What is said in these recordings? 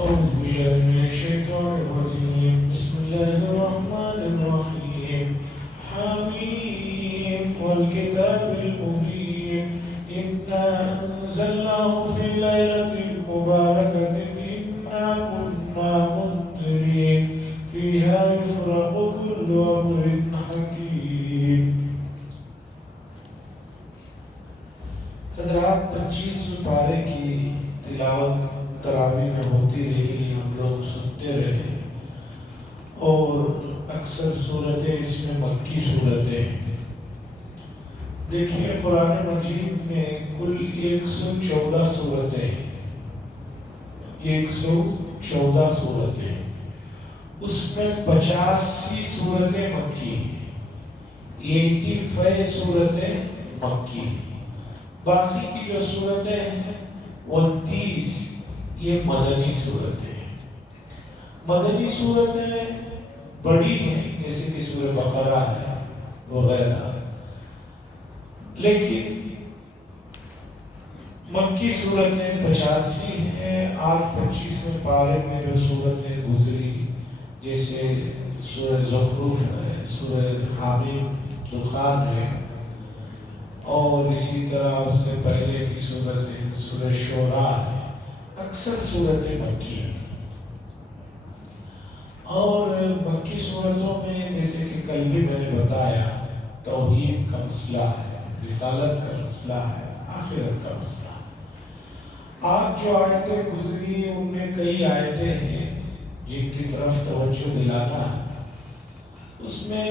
أعوذ بالله من الشيطان الرجيم بسم الله الرحمن الرحيم حميم والكتاب المبين إنا أنزلناه في ليلة مباركة إنا كنا منذرين فيها يفرق كل أمر حكيم. حضرات 25 پارے کی تلاوت تراویح میں ہوتی رہی، ہم لوگ سنتے رہے، اور اکثر صورتیں اس میں مکی صورتیں. دیکھیے قرآن مجید میں کل 114 صورتیں، 114 صورتیں، اس میں 85 صورتیں مکی، 85 صورتیں مکی. باقی کی جو صورتیں ہیں 29 یہ مدنی صورتیں. مدنی صورتیں بڑی ہیں جیسے کہ سورہ بقرہ ہے وغیرہ، لیکن مکی صورتیں 85 ہیں. آج 25ویں پارے میں جو صورتیں گزری جیسے سورہ زخرف ہے، سورہ حامیم دخان ہے، اور اسی طرح اس سے پہلے کی صورتیں سورہ شعراء ہے. اکثر صورتیں مکی ہیں، اور مکی صورتوں میں جیسے کہ کل بھی میں نے بتایا توحید کا مسئلہ ہے، رسالت کا مسئلہ ہے، آخرت کا مسئلہ ہے. آج جو آیتیں گزری ان میں کئی آیتیں ہیں جن کی طرف توجہ دلانا ہے. اس میں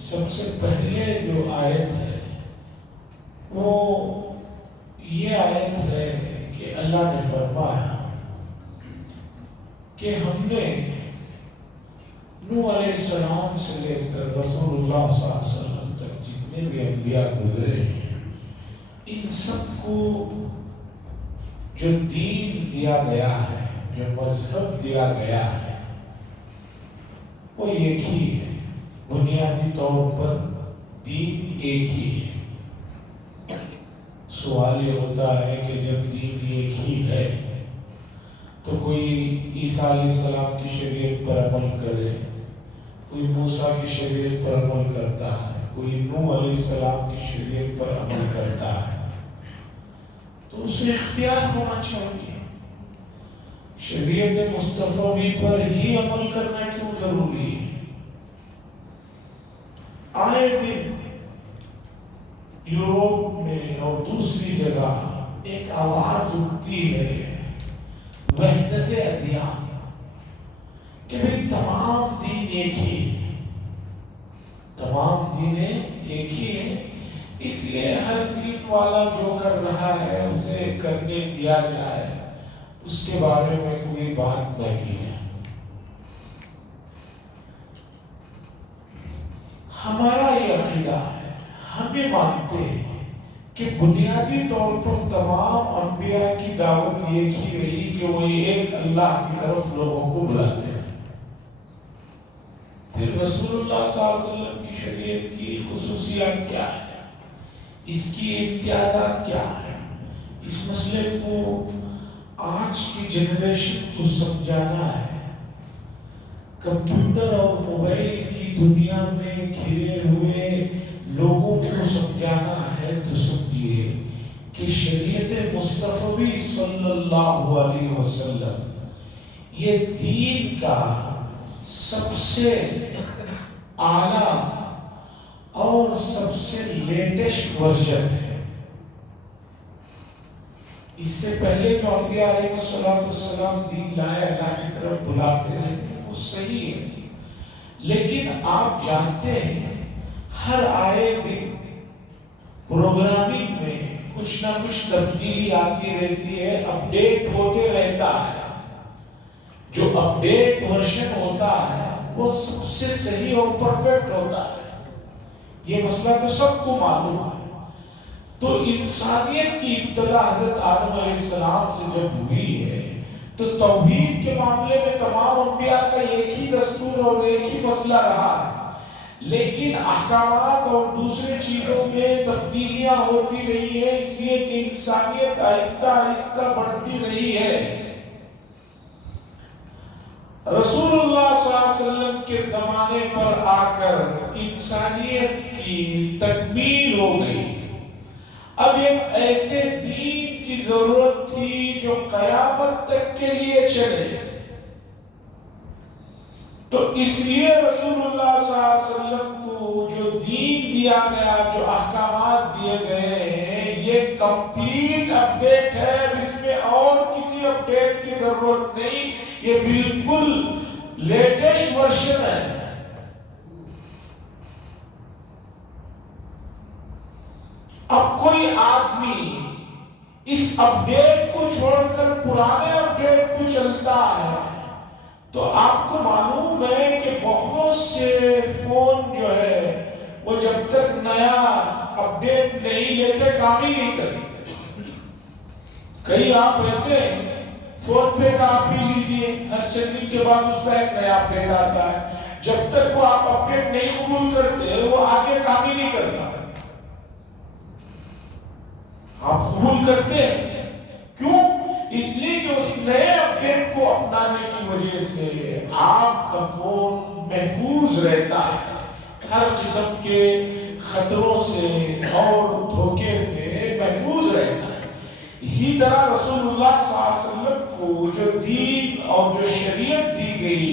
سب سے پہلے جو آیت ہے وہ یہ آیت ہے کہ اللہ نے فرمایا کہ ہم نے نوح علیہ السلام سے لے کر رسول اللہ صلی اللہ علیہ وسلم تک جتنے بھی انبیاء گزرے ہیں ان سب کو جو دین دیا گیا ہے، جو مذہب دیا گیا ہے، وہ ایک ہی ہے. بنیادی طور پر دین ایک ہی ہے. سوال یہ ہوتا ہے کہ جب دین ایک ہی ہے تو کوئی عیسیٰ علیہ السلام کی شریعت پر عمل کرے، کوئی موسیٰ کی شریعت پر عمل کرتا ہے، کوئی نوح علیہ السلام کی شریعت پر عمل کرتا ہے، تو اسے اختیار ہونا چاہیے. شریعت مصطفی پر ہی عمل کرنا کیوں ضروری ہے؟ آئے دن یوروپ میں اور دوسری جگہ ایک آواز اٹھتی ہے وحدت ادیان، کہ بھئی تمام دین ایک ہی ہے، تمام دینیں ایک ہی ہیں، اس لیے ہر دین والا جو کر رہا ہے اسے کرنے دیا جائے، اس کے بارے میں کوئی بات نہ کی جائے. ہمارا یہ عقیدہ ہے، ہم یہ مانتے ہیں کہ بنیادی طور پر تمام انبیاء کی دعوت ایک ہی رہی کہ وہ ایک اللہ کی طرف لوگوں کو بلاتے ہیں. پھر رسول اللہ صلی اللہ علیہ وسلم کی شریعت کی خصوصیات کیا ہے، اس کی امتیازات کیا ہے، اس مسئلے کو آج کی جنریشن کو سمجھانا ہے. کمپیوٹر اور موبائل کی دنیا میں گھرے ہوئے لوگوں کو سمجھانا ہے تو سمجھیے کہ شریعت مصطفی صلی اللہ علیہ وسلم یہ دین کا سب سے اعلیٰ اور سب سے لیٹسٹ ورژن ہے. اس سے پہلے جو انبیاء علیہ السلام دین لائے، اللہ کی طرف بلاتے رہے، وہ صحیح ہے، لیکن آپ جانتے ہیں ہر آئے دن پروگرامنگ میں کچھ نہ کچھ تبدیلی آتی رہتی ہے، اپڈیٹ ہوتے رہتا ہے. جو اپڈیٹ ورژن ہوتا ہے وہ سب سے صحیح اور پرفیکٹ ہوتا ہے. یہ مسئلہ تو سب کو معلوم ہے. تو انسانیت کی ابتدا حضرت آدم علیہ السلام سے جب ہوئی ہے تو توحید کے معاملے میں تمام انبیاء کا ایک ہی دستور اور ایک ہی مسئلہ رہا ہے، لیکن احکامات اور دوسرے چیزوں میں تبدیلیاں ہوتی رہی ہیں، اس لیے کہ انسانیت آہستہ آہستہ بڑھتی رہی ہے. رسول اللہ صلی اللہ علیہ وسلم کے زمانے پر آ کر انسانیت کی تکمیل ہو گئی. اب ایک ایسے دین کی ضرورت تھی جو قیامت تک کے لیے چلے. تو اس لیے رسول اللہ صلی اللہ علیہ وسلم کو جو دین دیا گیا، جو احکامات دیے گئے ہیں، یہ کمپلیٹ اپڈیٹ ہے. اس میں اور کسی اپڈیٹ کی ضرورت نہیں. یہ بالکل لیٹسٹ ورژن ہے. اب کوئی آدمی اس اپڈیٹ کو چھوڑ کر پرانے اپڈیٹ کو چلتا ہے تو آپ کو معلوم ہے کہ بہت سے فون جو ہے وہ جب تک نیا اپڈیٹ نہیں لیتے کام ہی نہیں کرتے. کئی آپ ایسے فون پہ کا آپ ہی لیجیے، ہر چند دن کے بعد اس کا ایک نیا اپڈیٹ آتا ہے. جب تک وہ آپ اپڈیٹ نہیں قبول کرتے وہ آگے کام ہی نہیں کرتا. آپ قبول کرتے ہیں کیوں؟ اس لیے کہ اس نئے اپڈیٹ کو اپنانے کی وجہ سے آپ کا فون محفوظ رہتا ہے ہر قسم کے خطروں سے اور دھوکے سے محفوظ رہتا ہے. اسی طرح رسول اللہ صلی اللہ علیہ وسلم کو جو دین اور جو شریعت دی گئی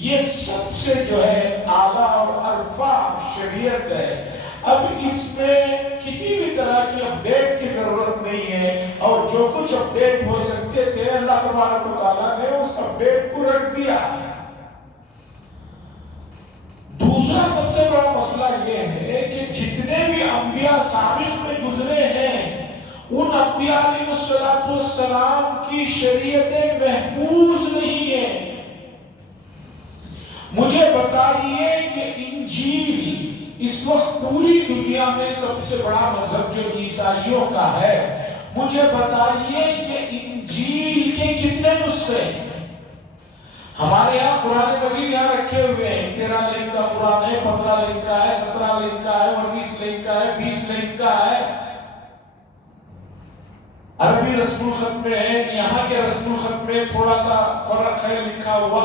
یہ سب سے جو ہے اعلیٰ اور عرفہ شریعت ہے. اب اس میں کسی بھی طرح کی اپڈیٹ کی ضرورت نہیں ہے، اور جو کچھ اپڈیٹ ہو سکتے تھے اللہ تبارک و تعالیٰ نے اس اپڈیٹ کو رکھ دیا. دوسرا سب سے بڑا مسئلہ یہ ہے کہ جتنے بھی انبیاء سابق میں گزرے ہیں ان انبیاء علیہ السلام کی شریعتیں محفوظ نہیں ہیں. مجھے بتائیے کہ انجیل اس وقت پوری دنیا میں سب سے بڑا مذہب جو عیسائیوں کا ہے، مجھے بتائیے کہ انجیل کے کتنے نسخے ہیں؟ ہمارے یہاں قرآن مجید یہاں رکھے ہوئے ہیں. 13 لین کا قرآن ہے، 15 لین کا ہے، 17 لین کا ہے، 19 لین کا ہے، 20 لین کا ہے. عربی رسم الخط میں ہے، یہاں کے رسم الخط میں تھوڑا سا فرق ہے لکھا ہوا،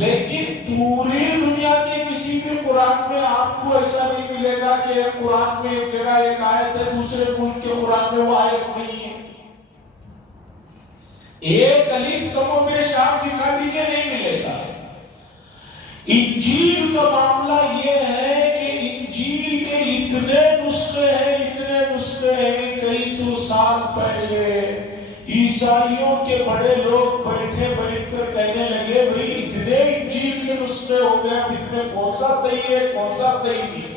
لیکن پوری دنیا کے کسی بھی قرآن میں آپ کو ایسا نہیں ملے گا کہ قرآن میں ایک جگہ ایک آیت ہے دوسرے ملک کے قرآن میں وہ آیت نہیں ہے. ایک الف کم و بیش آپ دکھا دیجئے نہیں ملے گا. انجیل کا معاملہ یہ ہے کہ انجیل کے اتنے نسخے ہیں. کئی سو سال پہلے عیسائیوں کے بڑے لوگ بیٹھ کر کہنے لگے بھئی اتنے انجیل کے نسخے ہو گئے، اب اس میں کون سا صحیح ہے کون سا صحیح نہیں.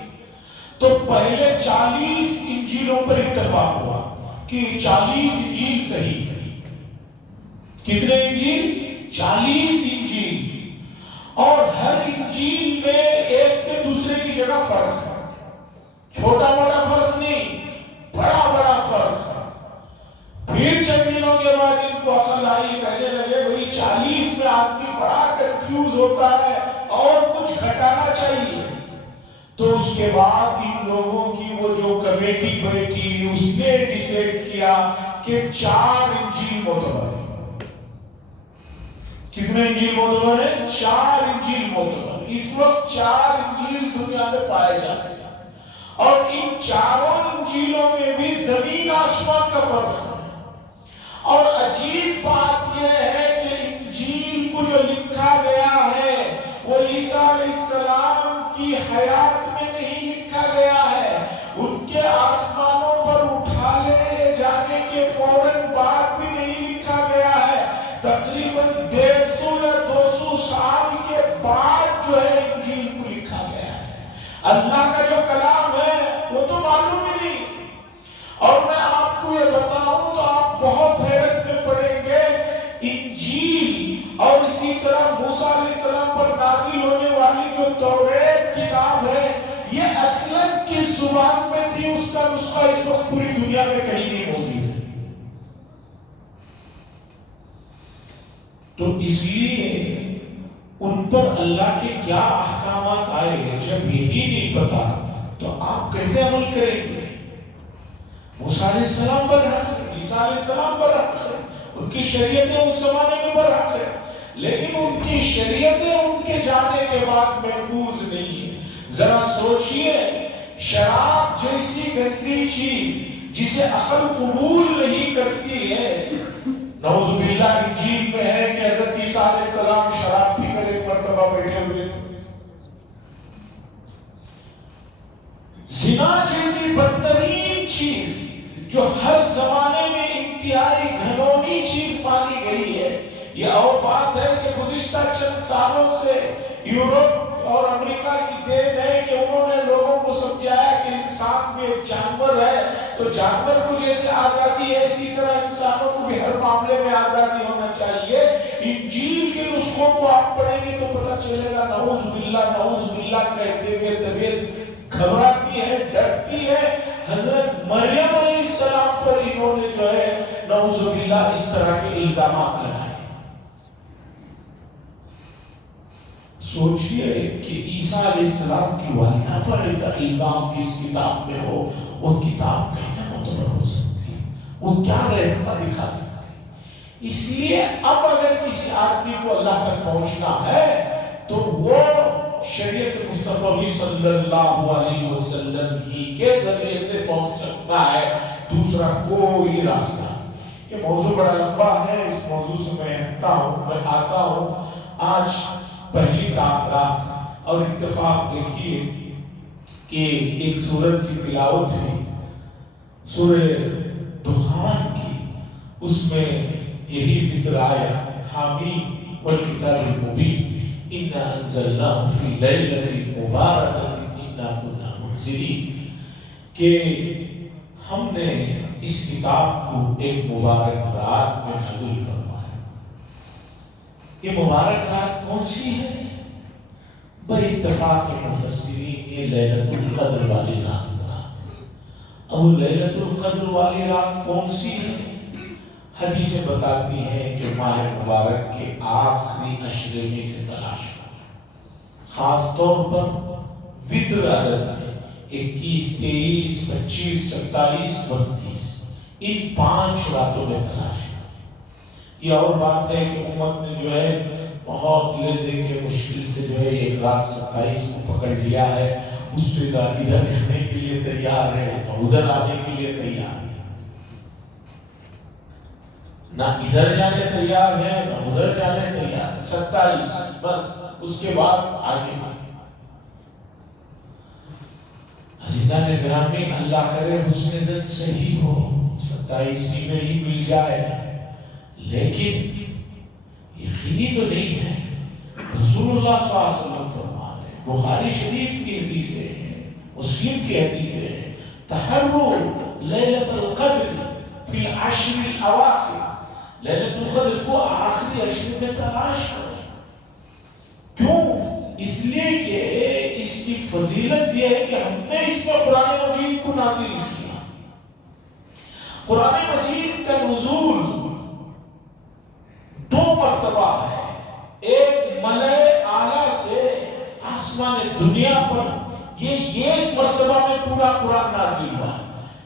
تو پہلے 40 انجیلوں پر اتفاق ہوا کہ 40 انجیل صحیح ہے. کتنے انجیل؟ 40 انجیل. اور ہر انجیل میں ایک سے دوسرے کی جگہ فرق ہے. چھوٹا موٹا فرق نہیں، بڑا بڑا فرق ہے. پھر چند دنوں کے بعد ان کو عقل آئی، کہنے لگے بھئی 40 میں آدمی بڑا کنفیوز ہوتا ہے اور کچھ گھٹانا چاہیے. تو اس کے بعد ان لوگوں کی وہ جو کمیٹی بیٹھی اس نے ڈیسائیڈ کیا کہ 4 انجیل معتبر ہیں. کتنے انجیل معتبر ہیں؟ 4 انجیل معتبر. اس وقت 4 انجیل دنیا میں پائے جاتے ہیں، اور ان چاروں انجیلوں میں بھی زمین آسمان کا فرق ہے. اور عجیب بات یہ ہے کہ انجیل کو جو لکھا گیا ہے وہ عیسیٰ علیہ السلام کی حیات میں نہیں لکھا گیا ہے. ان کے آسمانوں پر اٹھا لے جانے کے فوراً بعد بھی نہیں لکھا گیا ہے. تقریباً 150 یا 200 سال کے بعد جو ہے انجیل کو لکھا گیا ہے. اللہ کا جو کلام ہے وہ تو معلوم ہی نہیں. اور میں آپ کو یہ بتاؤں تو آپ بہت حیرت میں پڑیں گے. انجیل اور اسی طرح موسیٰ علیہ السلام پر نازل ہونے والی جو توریت کتاب ہے یہ اصلاً کس زبان میں تھی اس کا نسخہ اس وقت پوری دنیا میں کہیں نہیں موجود ہے. تو اس لیے ان پر اللہ کے کیا احکامات آئے جب یہی نہیں پتا تو آپ کیسے عمل کریں گے؟ موسیٰ علیہ السلام برحق ہے، عیسیٰ علیہ السلام برحق ہے، ان کی شریعتیں اس زمانے میں برحق ہے. لیکن ان کی شریعتیں ان کے جانے کے بعد محفوظ نہیں ہے۔ ذرا سوچئے، شراب جیسی گندی چیز جسے عقل قبول نہیں کرتی ہے، نعوذ باللہ انجیل میں ہے کہ حضرت عیسیٰ علیہ السلام شراب پی کر ایک مرتبہ بیٹھے ہوئے تھے۔ زنا جیسی بدترین چیز جو ہر زمانے میں انتہائی گھنونی چیز مانی گئی ہے، یہ اور بات ہے کہ گزشتہ چند سالوں سے یورپ اور امریکہ کی دین ہے کہ انہوں نے لوگوں کو سمجھایا کہ انسان بھی ایک جانور ہے، تو جانور کو جیسے آزادی ہے اسی طرح انسانوں کو بھی ہر معاملے میں آزادی ہونا چاہیے۔ انجیل کے نسخوں کو آپ پڑھیں گے تو پتہ چلے گا نعوذ باللہ کہتے ہوئے طبیعت گھبراتی ہے، ڈرتی ہے۔ حضرت مریم علیہ السلام پر انہوں نے جو ہے نعوذ باللہ اس طرح کے الزامات لگائے۔ سوچئے کہ عیسیٰ علیہ السلام کی والدہ پر ایسا الزام کس کتاب میں ہو، وہ کتاب کیسے معتبر ہو سکتی ہے، وہ کیا راستہ دکھا سکتی ہے؟ اس لیے اب اگر کسی آدمی کو اللہ تک پہنچنا ہے تو وہ شریعت مصطفی صلی اللہ علیہ وسلم ہی کے ذریعے سے پہنچ سکتا ہے، دوسرا کوئی راستہ نہیں۔ یہ موضوع بڑا لمبا ہے، اس موضوع سے میں آتا ہوں۔ آج پہلی تاخیرات اور اتفاق دیکھیے کہ ایک سورت کی تلاوت ہوئی، سورہ دخان کی، اس میں یہی ذکر آیا، حامیم والکتاب المبین انا انزلناہ فی لیلۃ مبارکۃ انا کنا منذرین، کہ ہم نے اس کتاب کو ایک مبارک رات میں نازل فرمایا۔ یہ مبارک رات کون سی ہے؟ بے اتفاق مفسرین یہ لیلۃ القدر والی رات ہے۔ اب لیلۃ القدر والی رات کون سی ہے؟ حدیثیں بتاتی ہیں کہ ماہ مبارک کے آخری عشرے میں سے تلاش کرو، خاص طور پر وتر عدد میں 21، 23، 25، 27، 32 ان 5 راتوں میں تلاش کرو۔ یہ اور بات ہے کہ امت نے جو ہے بہت لے دے کے مشکل سے جو ہے ایک رات 27 کو پکڑ لیا ہے، اس سے نہ ادھر جانے کے لیے تیار ہے نہ ادھر آنے کے لیے تیار ہے، نہ ادھر جانے تیار ہے نہ ادھر جانے تیار ہے۔ 27 بس، اس کے بعد آگے عزیزان گرامی، اللہ کرے حسن زن صحیح ہو، 27ویں میں ہی مل جائے، لیکن یقینی تو نہیں ہے۔ رسول اللہ صلی اللہ علیہ وسلم فرما رہے ہیں، بخاری شریف کی حدیث ہے، مسلم کی حدیث ہے، تحروا لیلۃ القدر فی العشر الاواخر، لیلۃ القدر کو آخری عشر میں تلاش کرو۔ کیوں؟ اس لیے کہ اس کی فضیلت یہ ہے کہ ہم نے اس میں قرآن مجید کو نازل کیا۔ قرآن مجید کا نزول 2 مرتبہ ہے، ایک ملائے اعلیٰ سے آسمان دنیا پر، یہ ایک مرتبہ میں پورا قرآن نازل ہوا،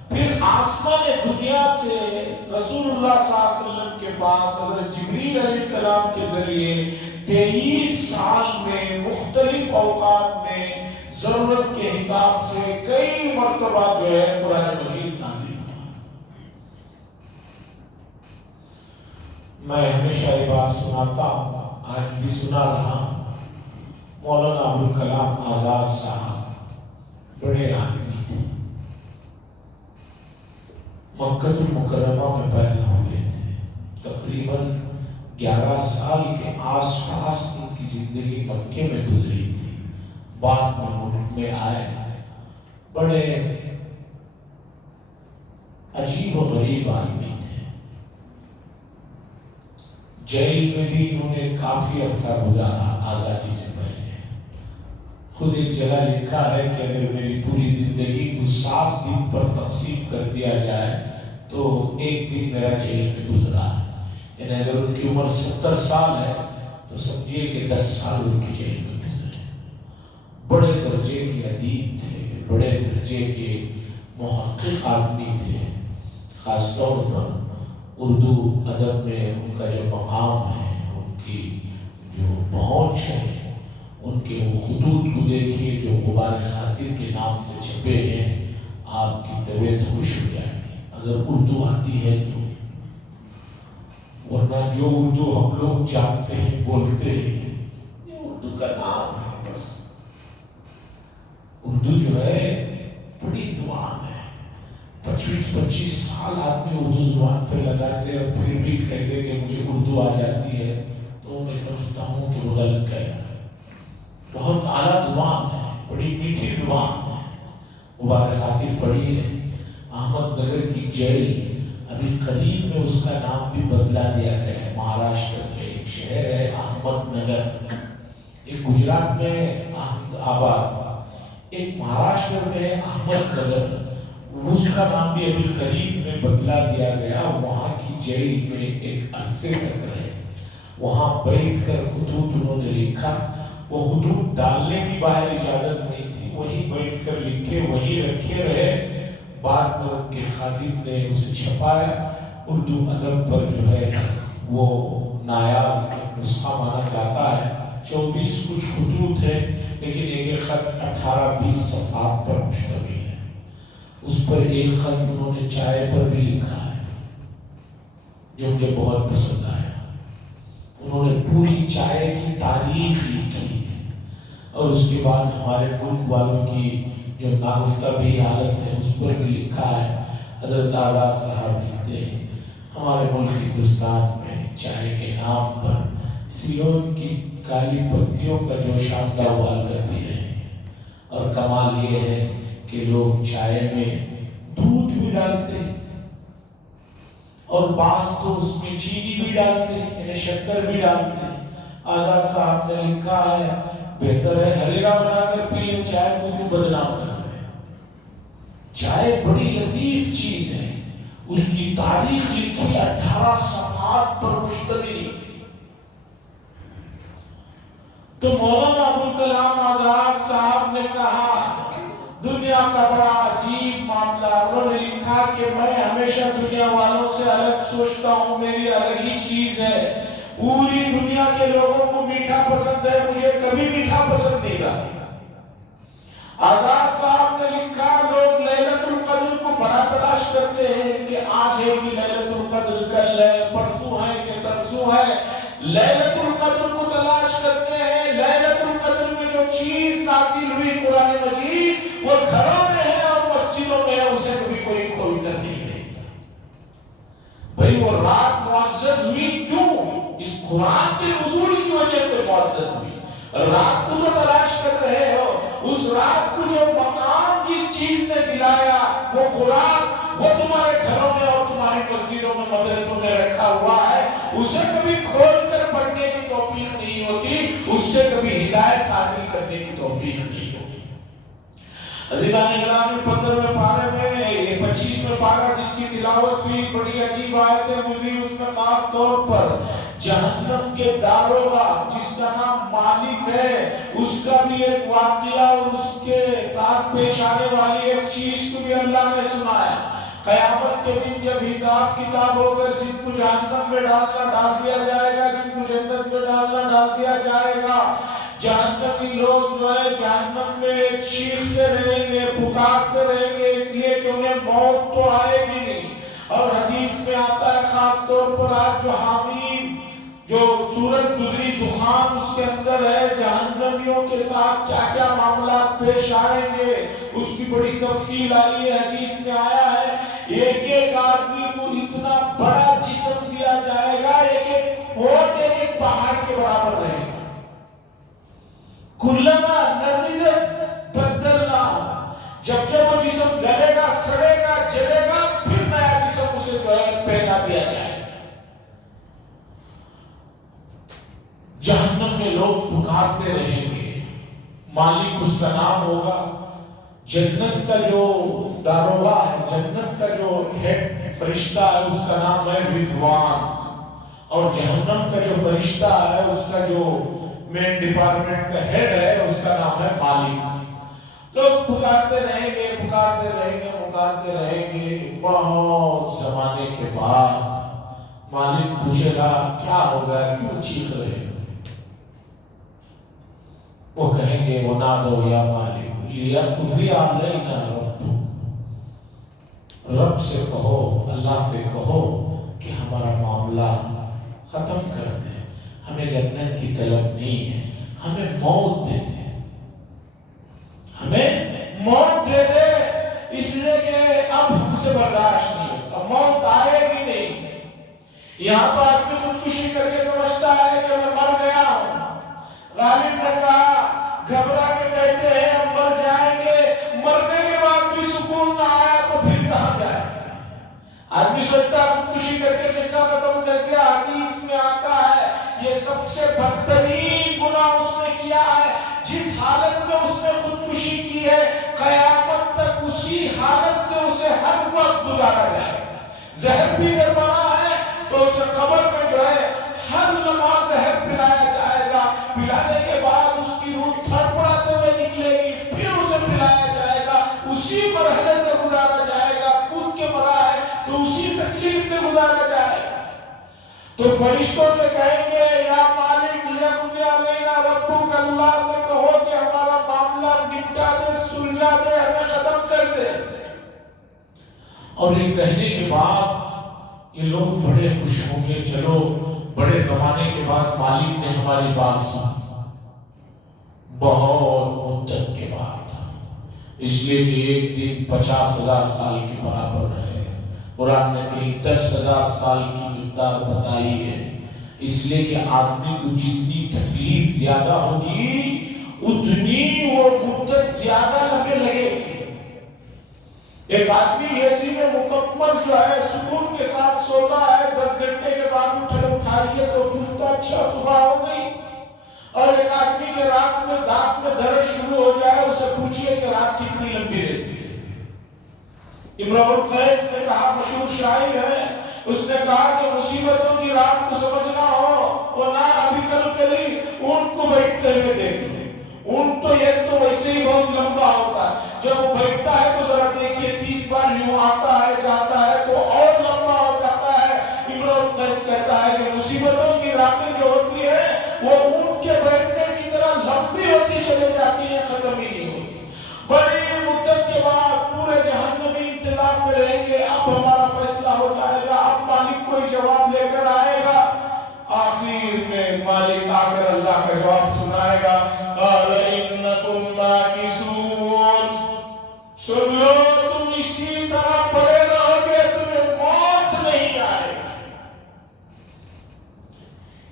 پھر آسمان دنیا سے رسول اللہ صلی اللہ علیہ وسلم کے پاس حضرت جبریل علیہ السلام کے ذریعے 23 سال میں مختلف اوقات میں ضرورت کے حساب سے کئی مرتبہ جو ہے قرآن مجید نازل ہوا۔ میں ہمیشہ یہ بات سناتا ہوں، آج بھی سنا رہا ہوں، مولانا ابوالکلام آزاد صاحب بڑے آدمی تھے، مکہ المکرمہ میں پیدا ہوئے تھے، تقریباً 11 سال کے آس پاس ان کی زندگی مکے میں گزری تھی، بعد میں ملک میں آئے، بڑے عجیب و غریب آدمی تھے، جیل میں بھی انہوں نے کافی عرصہ گزارا آزادی سے پہلے۔ خود ایک جگہ لکھا ہے کہ اگر میری پوری زندگی کو 7 دن پر تقسیم کر دیا جائے تو ایک دن میرا جیل میں گزرا ہے، یعنی اگر ان کی عمر 70 سال ہے تو سمجھیے کہ 10 سال ان کی جیل میں گزرے۔ بڑے درجے کے ادیب تھے، بڑے درجے کے محقق آدمی تھے، خاص طور پر اردو ادب میں ان کا جو مقام ہے، ان کی جو پہنچ ہے ان کے وہ خطوط کو دیکھیے جو غبار خاطر کے نام سے چھپے ہیں، آپ کی طبیعت خوش ہو جائے گی اگر اردو آتی ہے تو، ورنہ جو اردو ہم لوگ جانتے ہیں بولتے ہیں یہ اردو کا نام ہے بس۔ اردو جو ہے بڑی زبان ہے، 25 سال آدمی اردو زبان پہ لگا دے اور پھر بھی کہہ دے کہ مجھے اردو آ جاتی ہے تو میں سمجھتا ہوں کہ وہ غلط کہہ رہا ہے۔ بہت اعلیٰ زبان ہے، بڑی میٹھی زبان ہے۔ غبار خاطر پڑھی ہے، احمد نگر کی جیل ابھی قریب میں اس کا نام بھی بدلا دیا گیا ہے۔ مہاراشٹر میں ایک شہر ہے احمد نگر، ایک گجرات میں احمد آباد، ایک مہاراشٹر میں احمد نگر، اس کا نام بھی ابھی قریب میں بدلا دیا گیا۔ وہاں کی جیل میں ایک عرصے تک رہے، وہاں بیٹھ کر خطوط انہوں نے لکھا۔ وہ خطوط ڈالنے کی باہر اجازت نہیں تھی، وہیں بیٹھ کر لکھے وہیں رکھے رہے۔ بعد میں ان کے خادم نے اسے چھپایا، اردو ادب پر جو ہے وہ نایاب ایک نسخہ مانا جاتا ہے۔ 24 کچھ خطوط ہے لیکن ایک ایک خط 18-20 صفحات پر مشتمل ہے۔ اس پر ایک خط انہوں نے چائے پر بھی لکھا ہے جو مجھے بہت پسند آیا۔ انہوں نے پوری چائے کی تاریخ لکھی اور اس کے بعد ہمارے ملک والوں کی جو ناگفتہ بھی حالت ہے اس پر بھی لکھا ہے۔ حضرت آزاد صاحب لکھتے ہیں ہمارے ملک ہندوستان میں چائے کے نام پر سیلون کی کالی پتیوں کا جو شاندار ابال کر پی رہے ہیں، اور کمال یہ ہے کہ لوگ چائے میں دودھ بھی ڈالتے ہیں اور بعض تو اس میں چینی بھی ڈالتے ہیں، یعنی شکر بھی ڈالتے ہیں۔ آزاد صاحب نے لکھا ہے بہتر ہے ہریرا بنا کر پی لیں، چائے کو بھی بدنام کر رہے ہیں۔ چائے بڑی لطیف چیز ہے، اس کی تاریخ لکھی 18 صفحات پر مشتمل۔ تو مولانا ابوالکلام آزاد صاحب نے کہا دنیا کا بڑا عجیب معاملہ، انہوں نے لکھا کہ میں ہمیشہ دنیا والوں سے الگ سوچتا ہوں، میری الگ ہی چیز ہے۔ پوری دنیا کے لوگوں کو میٹھا پسند ہے، مجھے کبھی میٹھا پسند نہیں رہا۔ آزاد صاحب نے لکھا لوگ لیلۃ القدر کو بڑا تلاش کرتے ہیں کہ آج ہے کہ لیلۃ القدر کل ہے، پرسوں ہے کہ ترسوں ہے، لیلۃ القدر کو تلاش کرتے ہیں۔ لیلۃ القدر میں جو چیز نازل ہوئی قرآن مجید وہ گھروں میں ہے اور مسجدوں میں ہے، اسے کبھی کوئی کھول کر نہیں دیکھتا۔ بھئی وہ رات معزز ہوئی کیوں؟ اس قرآن کے نزول کی وجہ سے معزز ہوئی۔ رات کو تو تلاش کر رہے ہو، اس رات کو جو مقام جس چیز نے دلایا وہ قرآن، وہ تمہارے گھروں میں اور تمہاری مسجدوں میں مدرسوں میں رکھا ہوا ہے، اسے کبھی کھول کر پڑھنے کی توفیق نہیں ہوتی، اس سے کبھی ہدایت حاصل کرنے کی توفیق نہیں ہوتی۔ عزیزان گرامی 15ویں پارے میں 25ویں پارہ جس کی تلاوت ہوئی، بڑی عجیب آیتیں گزری، اس میں خاص طور پر جہنم کے داروغہ جس کا نام مالک ہے اس کا بھی ایک واقعہ اور اس کے ساتھ پیش آنے والی ایک چیز کو بھی اللہ نے سنایا۔ قیامت کے دن جب حساب کتاب ہو کر جن کو جہنم میں ڈالنا ڈال دیا جائے گا، جن کو جنت میں ڈالنا ڈال دیا جائے گا، جہنمی لوگ جو ہے جہنم میں چیختے رہیں گے، پکارتے رہیں گے، اس لیے کہ انہیں موت تو آئے گی نہیں۔ اور حدیث میں آتا ہے خاص طور پر آج جو حامیم جو سورت گزری دخان اس کے اندر ہے، جہنمیوں کے ساتھ کیا کیا معاملات پیش آئیں گے اس کی بڑی تفصیل آئی ہے۔ حدیث میں آیا ہے ایک ایک آدمی کو اتنا بڑا جسم دیا جائے گا، ایک ایک اونٹ ایک ایک پہاڑ کے برابر رہے گا۔ کلما نضجت بدلنا، جب جب وہ جسم گلے گا، سڑے گا، جلے گا، پھر نیا جسم اسے جو ہے پہنا دیا جائے گا۔ جہنم میں لوگ پکارتے رہیں گے، مالک اس کا نام ہوگا۔ جنت کا جو داروغہ ہے، جنت کا جو ہیڈ فرشتہ ہے اس کا نام ہے رضوان، اور جہنم کا جو فرشتہ ہے اس کا جو مین ڈپارٹمنٹ کا ہیڈ ہے اس کا نام ہے مالک۔ لوگ پکارتے رہیں گے، پکارتے رہیں گے، پکارتے رہیں گے۔ بہت زمانے کے بعد مالک پوچھے گا کیا ہوگا، کیوں چیخ رہے ہو؟ کہیں گے ونادو یا مالک لیقضی علینا رب، رب سے کہو، اللہ سے کہو کہ ہمارا معاملہ ختم کر دے، ہمیں جنت کی طلب نہیں ہے، ہمیں موت دے دے، ہمیں موت دے دے، اس لیے کہ اب ہم سے برداشت نہیں ہوتا، موت آئے گی نہیں۔ یہاں تو آدمی خودکشی کر کے سمجھتا ہے کہ میں مر گیا ہوں۔ غالب نے کہا گھبرا کے کہتے ہیں ہم مر جائیں گے، مرنے کے بعد بھی سکون نہ آیا تو پھر کہاں جائے گا؟ آدمی سوچتا ہے خودکشی کر کے قصہ ختم کر دیا۔ حدیث میں آتا ہے یہ سب سے بدترین گناہ اس نے کیا ہے، جس حالت میں اس نے خودکشی کی ہے قیامت تک اسی حالت سے اسے ہر وقت گزارا جائے گا۔ زہر پی کر مرا ہے تو اسے قبر میں جو ہے ہر لمحہ زہر پلایا جائے گا، پلانے کے بعد اس کی روح تھڑپڑاتے ہوئے نکلے گی، پھر اسے پلایا جائے گا، اسی مرحلے سے گزارا جائے گا، کود کے مرا ہے تو اسی تکلیف سے گزارا جائے گا۔ تو فرشتوں سے کہیں گے یا مالک لیقضی علینا ربک، اللہ سے کہو کہ ہمارا معاملہ نمٹا دے، سلجھا دے، ہمیں ختم کر دے۔ اور یہ کہنے کے بعد یہ لوگ بڑے خوش ہوں گے، چلو بڑے زمانے کے بعد مالک نے ہماری بات سن، بہت مدت کے بعد، اس لیے کہ ایک دن 50,000 سال کے برابر ہے۔ قرآن نے کہیں 10,000 سال کی مقدار بتائی ہے، اس لیے کہ آدمی کو جتنی تکلیف زیادہ ہوگی اتنی وہ مدت زیادہ لمبے لگے گی۔ ایک آدمی اے سی میں مکمل جو ہے سکون کے ساتھ سوتا ہے، 10 گھنٹے کے بعد اٹھائیے تو پوچھتا اچھا صبح ہو گئی۔ اور ایک آدمی کے رات میں دانت میں درد شروع ہو جائے، اسے پوچھئے کہ رات کتنی لمبی رہتی ہے۔ امرؤ القیس نے کہا، مشہور شاعر ہے، اس نے کہا کہ مصیبتوں کی رات کو سمجھنا ہو وہ نہ ابھی کل کلی اونٹ کو بیٹھتے ہوئے دیکھ لو۔ اونٹ تو یہ تو ویسے ہی بہت لمبا ہوتا ہے، جب وہ بیٹھتا ہے تو ذرا دیکھیے 3 بار یوں آتا ہے جاتا ہے تو اور لمبا ہو جاتا ہے۔ امرؤ القیس کہتا ہے کہ مصیبتوں کی راتیں جو ہوتی ہیں وہ اونٹ کے بیٹھنے کی طرح لمبی ہوتی چلے جاتی ہیں، ختم ہی نہیں ہوتی۔ بڑی مدت کے بعد پورے جہنمی انتظار میں رہیں گے، اب ہمارا فیصلہ ہو جائے گا، اب مالک کوئی جواب لے کر آئے گا۔ آخر میں مالک آ کر اللہ کا جواب سنائے گا، قال انکم ماکثون، سن لو تم اسی طرح پڑے رہو گے، تمہیں موت نہیں آئے گی۔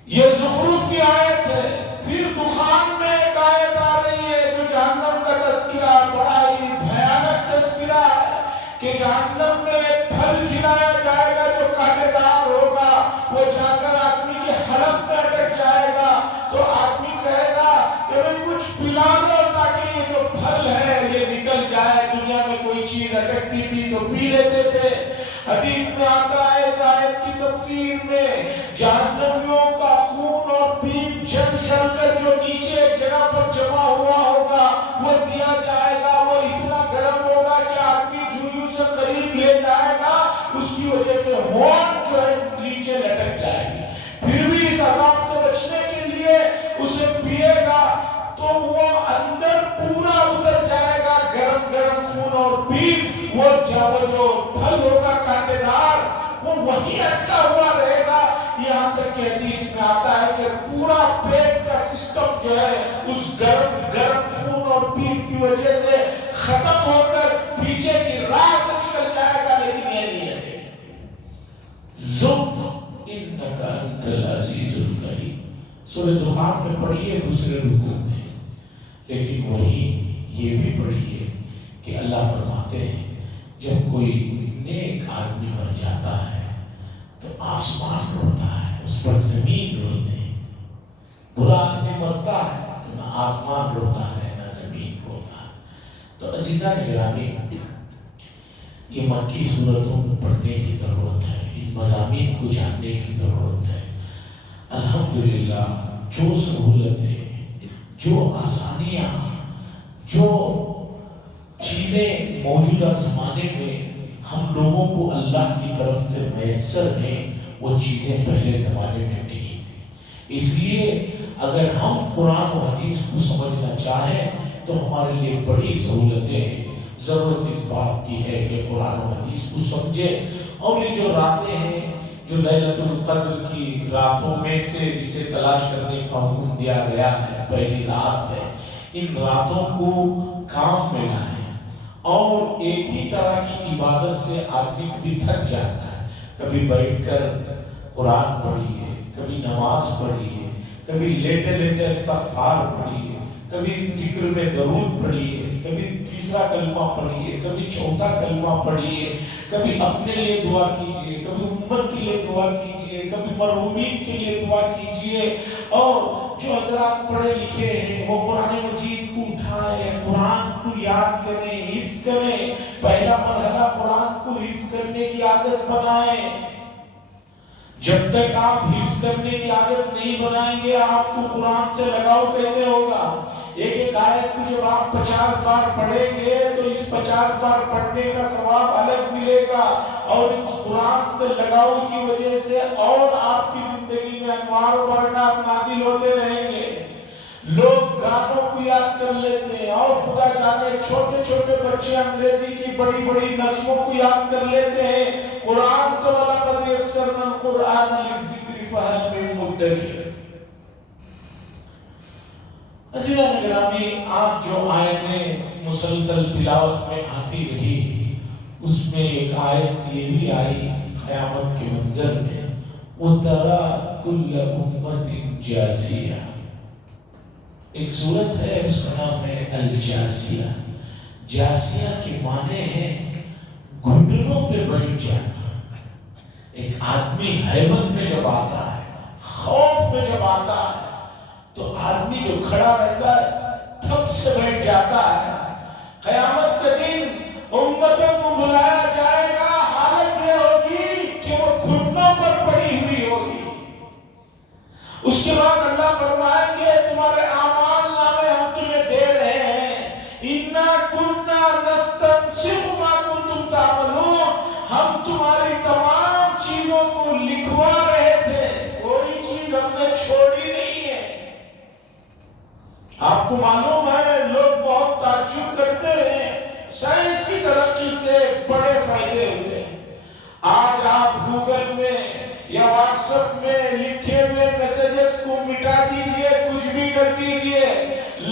یہ زخرف کی آیت ہے۔ پھر دخان میں ایک آیت آ رہی ہے جو جہنم کا تذکرہ، بڑا ہی بھیانک تذکرہ ہے کہ جہنم میں ایک پھل کھلایا جائے گا جو کانٹے دار ہوگا، وہ جا کر آدمی کے حلق میں اٹک جائے گا، تو آدمی کہے گا کہ میں کچھ پلا دو تاکہ یہ جو پھل ہے یہ نکل جائے۔ دنیا میں کوئی چیز اٹکتی تھی تو پی لیتے تھے۔ حدیث میں آتا ہے اس آیت کی تفسیر میں، جہنمیوں کا خون اور پیپ جل جل کر جو نیچے ایک جگہ پر جمع ہوا ہوگا وہ دیا جائے گا، وہ اتنا گرم ہوگا کہ آدمی جوئیوں سے قریب لے جائے گا، اس کی وجہ سے ہونٹ جو ہے نیچے لٹک جائے گی۔ پھر بھی اس عذاب سے بچنے کے لیے اسے پیے گا تو وہ اندر پورا اتر جائے گا، گرم گرم خون اور پیپ، وہ جو پھل ہوگا کانٹے دار وہ وہیں اٹکا ہوا رہے گا، یہاں تک کہ حدیث میں آتا ہے کہ پورا پیٹ کا سسٹم جو ہے اس گرم گرم خون اور پیپ کی وجہ سے ختم ہو کر پیچھے کی راہ سے نکل جائے گا، لیکن یہ نہیں ہے۔ ذُقْ إِنَّكَ أَنْتَ الْعَزِيزُ الْكَرِيمُ، سورہ دخان میں پڑھیے دوسرے رکوع میں، لیکن وہی یہ بھی پڑھیے کہ اللہ فرماتے ہیں جب کوئی نیک آدمی مر جاتا ہے تو آسمان روتا ہے، اس پر زمین روتے ہیں۔ برا آدمی مرتا ہے تو نہ آسمان روتا ہے نہ زمین روتا ہے۔ تو عزیزان گرامی، یہ مکی صورتوں میں پڑھنے کی ضرورت ہے، ان مضامین کو جاننے کی ضرورت ہے۔ الحمدللہ جو سہولتیں، جو آسانیاں، جو چیزیں موجودہ زمانے میں ہم لوگوں کو اللہ کی طرف سے میسر ہیں، وہ چیزیں پہلے زمانے میں نہیں تھی۔ اس لیے اگر ہم قرآن و حدیث کو سمجھنا چاہیں تو ہمارے لیے بڑی سہولتیں ہیں۔ ضرورت اس بات کی ہے کہ قرآن و حدیث کو سمجھیں، اور یہ جو راتیں ہیں، جو لیلۃ القدر کی راتوں میں سے جسے تلاش کرنے کا حکم دیا گیا ہے، پہلی رات ہے، ان راتوں کو کام میں لائیں۔ اور ایک ہی طرح کی عبادت سے آدمی کبھی تھک جاتا ہے، کبھی بیٹھ کر قرآن پڑھیے، کبھی نماز پڑھیے، کبھی لیٹے لیٹے استغفار پڑھیے، کبھی ذکر میں درود پڑھیے، کبھی تیسرا کلمہ پڑھیے، کبھی چوتھا کلمہ پڑھیے، کبھی اپنے لیے دعا کیجئے، کبھی امت کے لیے دعا کیجئے، کبھی مرحومین کے لیے دعا کیجئے۔ اور جو حضرات پڑھے لکھے ہیں وہ قرآن مجید کو اٹھائیں، قرآن کو یاد کریں، حفظ کریں۔ پہلا مرحلہ قرآن کو حفظ کرنے کی عادت بنائیں۔ جب تک آپ حفظ کرنے کی عادت نہیں بنائیں گے، آپ کو قرآن سے لگاؤ کیسے ہوگا؟ ایک ایک آیت کو جب آپ 50 بار پڑھیں گے تو اس 50 بار پڑھنے کا ثواب الگ ملے گا، اور اس قرآن سے لگاؤ کی وجہ سے اور آپ کی زندگی میں انوار و برکات نازل ہوتے رہیں گے۔ لوگ گانوں کو یاد کر لیتے ہیں، اور خدا جانے چھوٹے چھوٹے بچے انگریزی کی بڑی بڑی نظموں کو یاد کر لیتے ہیں۔ قرآن تو وَلَقَدْ يَسَّرْنَا الْقُرْآنَ لِلذِّكْرِ فَهَلْ مِن مُدَّكِرٍ۔ عزیزان گرامی، آج جو آیتیں مسلسل تلاوت میں آتی رہی، اس میں ایک آیت یہ بھی آئی قیامت کے منظر میں، وَتَرَى كُلَّ أُمَّةٍ جَاثِيَةً۔ ایک صورت ہے، اس کا نام ہے الجاسیہ۔ جاسیہ کے معنی ہے گھٹنوں پہ بیٹھ جانا۔ ایک آدمی حیبت میں جب آتا ہے، خوف میں جب آتا ہے، تو آدمی جو کھڑا رہتا ہے تھپ سے بیٹھ جاتا ہے۔ قیامت کے دن امتوں کو بلایا جائے گا، حالت یہ ہوگی کہ وہ گھٹنوں پر پڑی ہوئی ہوگی۔ اس کے بعد اللہ فرمائیں گے تمہارے اعمال نامے ہم تمہیں دے رہے ہیں، اِنَّا كُنَّا نَسْتَنسِخُ مَا كُنْتُمْ تَعْمَلُونَ، ہم تمہاری تمام چیزوں کو لکھوا رہے تھے، کوئی چیز ہم نے چھوڑی نہیں ہے۔ آپ کو معلوم ہے لوگ بہت تعجب کرتے ہیں، سائنس کی ترقی سے بڑے فائدے ہوئے۔ آج آپ گوگل میں یا واٹس ایپ میں لکھے ہوئے میسیجز کو مٹا دیجئے، کچھ بھی کر دیجئے،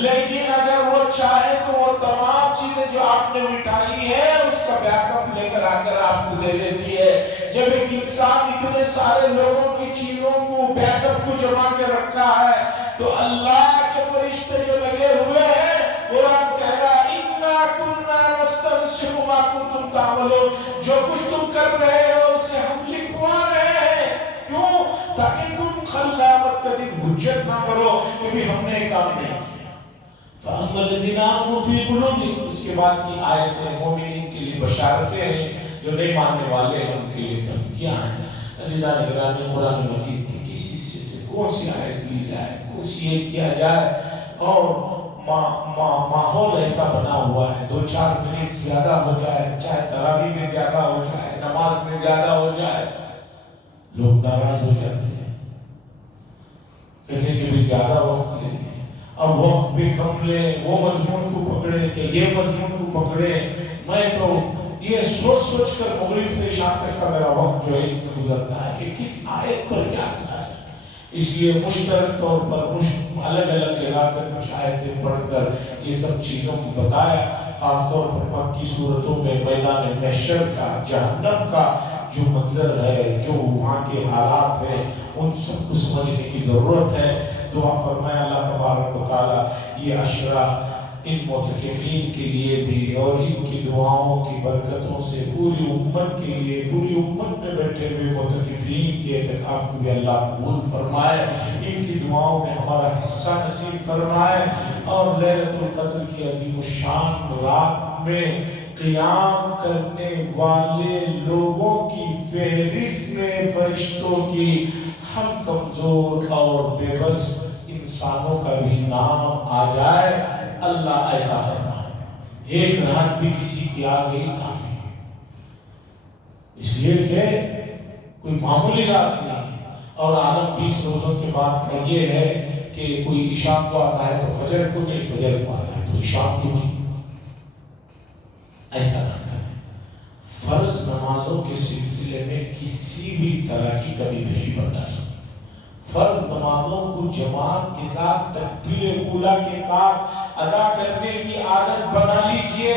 لیکن اگر وہ چاہے تو وہ تمام چیزیں جو آپ نے مٹائی ہیں اس کا بیک اپ لے کر آ کر آپ کو دے دیتی ہے۔ جب ایک انسان اتنے سارے لوگوں کی چیزوں کو بیک اپ کو جمع کے رکھا ہے تو اللہ کے فرشتے جو لگے ہوئے ہیں، قرآن کہہ رہا اِنَّا كُنَّا نَسْتَنسِخُ مَا كُنْتُمْ تَعْمَلُونَ، جو کچھ تم کر رہے ہو اسے ہم لکھوا رہے ہیں۔ کیوں؟ تاکہ تم کل قیامت کا دن حجت نہ کرو کہ بھی ہم نے کام نہیں کیا۔ فَأَمَّا الَّذِينَ آمَنُوا فِي قُلُوبِهِمْ، اس کے بعد کی آیتیں مومنین کے لیے بشارتیں ہیں، جو نہیں ماننے والے ہیں ان کے لیے دھمکیاں ہیں۔ عزیزان گرامی، قرآن مجید کے کس حصے سے کون سی آیت لی جائے، کون سی یہ کیا جائے، اور ماحول ایسا بنا ہوا ہے، 2-4 منٹ زیادہ ہو جائے، چاہے تراویح میں زیادہ ہو جائے، نماز میں زیادہ ہو جائے، لوگ ناراض ہو جاتے ہیں، کہتے ہیں کہ بھی زیادہ وقت لیں گے، اب وقت بھی کم لیں، وہ مضمون کو پکڑے کہ یہ مضمون کو پکڑے۔ میں تو یہ سوچ سوچ کر مغرب سے شام تک کا میرا وقت جو ہے اس میں گزرتا ہے کہ کس آیت پر کیا کہا جائے۔ اس لیے مشترک طور پر الگ الگ جگہ سے کچھ آیتیں پڑھ کر یہ سب چیزوں کو بتایا، خاص طور پر مکی صورتوں میں میدان محشر کا، جہنم کا جو منظر ہے، جو وہاں کے حالات ہیں، ان سب کو سمجھنے کی ضرورت ہے۔ دعا فرمائے اللہ تبارک و تعالی یہ عشرہ ان معتکفین کے لیے بھی اور ان کی دعاؤں کی برکتوں سے پوری امت کے لیے، پوری امت میں بیٹھے ہوئے معتکفین کے اعتکاف کو بھی اللہ قبول فرمائے، ان کی دعاؤں میں ہمارا حصہ نصیب فرمائے، اور لیلۃ القدر کی عظیم الشان رات میں قیام کرنے والے لوگوں کی فہرست میں فرشتوں کی ہم کمزور اور بے بس انسانوں کا بھی نام آ جائے، اللہ ایسا فرما دے۔ ایک رات بھی کسی کی آ گئی کافی ہے، اس لیے کہ کوئی معمولی رات نہیں، اور عالم 20 روزوں کے بعد کا یہ ہے کہ کوئی عشاء کو آتا ہے تو فجر کو نہیں، فجر کو آتا ہے تو عشاء کو نہیں، ایسا نہ کریں۔ فرض نمازوں کے سلسلے میں کسی بھی طرح کی کمی بیشی برداشت نہیں۔ فرض نمازوں کو جماعت کے ساتھ تکبیر اولیٰ کے ساتھ ادا کرنے کی عادت بنا لیجئے،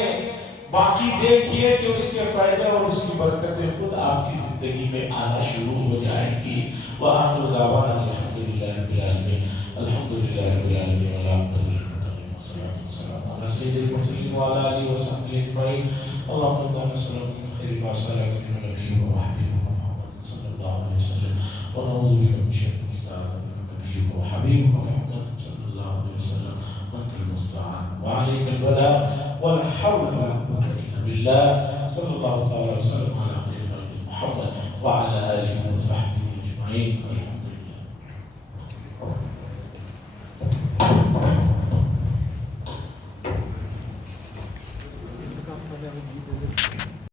باقی دیکھیے کہ اس کے فائدے اور اس کی برکتیں خود آپ کی زندگی میں آنا شروع ہو جائیں گی۔ وآخر دعوانا الحمدللہ رب العالمین، الحمدللہ رب العالمین، والعاقبۃ للمتقین، والصلاۃ والسلام علی سید المرسلین وعلی آلہ وصحبہ اجمعین۔ اللهم انا نسألك من خير ما سألك منه نبيك وحبيبك محمد صلى الله عليه وسلم، ونعوذ بك من شر ما استعاذك منه نبيك وحبيبك محمد صلى الله عليه وسلم، وأنت المستعان وعليك البلاء ولا حول ولا قوة إلا بالله، صلى الله تعالى وسلم على خير خلقه محمد وعلى آله وصحبه أجمعين، الحمد لله۔